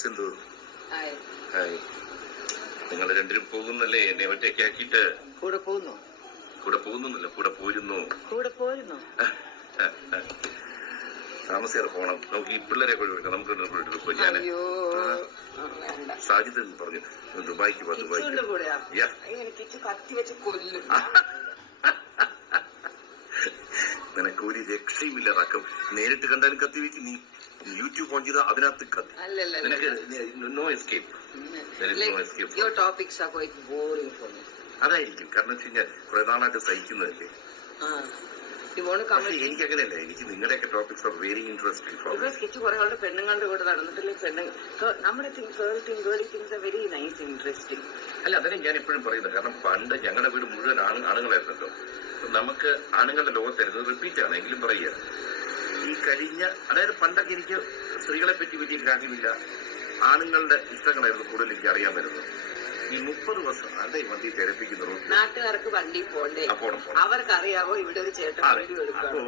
Sindhu hi. നിങ്ങൾ രണ്ടിനും പോകുന്നല്ലേ? എന്നെ ഒറ്റയ്ക്കാക്കിയിട്ട് കൂടെ പോകുന്നു. കൂടെ പോകുന്നില്ല, കൂടെ പോരുന്നു. താമസിയാതെ പോണം. നമുക്ക് ഈ പിള്ളേരെ കൂടെ വിളിക്കാം. നമുക്ക് പോയി. ഞാൻ സാജിദ് എന്ന് പറഞ്ഞു ദുബായിക്ക് പോവാ. ദുബായിക്ക് നിനക്ക് ഒരു രക്ഷയുമില്ലാതാക്കും. നേരിട്ട് കണ്ടാലും കത്തിവെക്ക്. നീ യൂട്യൂബ് ഓൺ ചെയ്താൽ അതിനകത്ത് കത്തി. നിനക്ക് നോ എസ്കേപ്പ്. അതായിരിക്കും. കാരണം വെച്ച് കഴിഞ്ഞാൽ കുറെ നാളായിട്ട് സഹിക്കുന്നതല്ലേ. എനിക്ക് അങ്ങനെയല്ല. എനിക്ക് നിങ്ങളുടെയൊക്കെ ടോപ്പിക്സ് ആർ വെരി ഇൻട്രസ്റ്റിംഗ്. കുറെ ആളുടെ പെണ്ണുങ്ങളുടെ കൂടെ നടന്നിട്ടില്ല. നമ്മുടെ വെരി നൈസ് ഇൻട്രസ്റ്റിംഗ്. അല്ല, അതിനെ ഞാൻ എപ്പോഴും പറയുന്നത്. കാരണം പണ്ട് ഞങ്ങളുടെ വീട് മുഴുവൻ ആണുങ്ങളായിരുന്നല്ലോ. നമുക്ക് ആണുങ്ങളുടെ ലോകത്തായിരുന്നു. റിപ്പീറ്റ് ആണ് എങ്കിലും പറയുക. ഈ കഴിഞ്ഞ, അതായത് പണ്ടൊക്കെ എനിക്ക് സ്ത്രീകളെ പറ്റി വലിയ ഗ്രാഹ്യമില്ല. ആണുങ്ങളുടെ ഇഷ്ടങ്ങളായിരുന്നു കൂടുതൽ എനിക്ക് അറിയാൻ വരുന്നത്. ഈ 30 വർഷം അതെ വണ്ടി തെരപ്പിക്കുന്നു. നാട്ടുകാർക്ക് വണ്ടി പോണ്ടേ? അവർക്കറിയാവോ ഇവിടെ ഒരു ചേട്ടൻ. അപ്പോ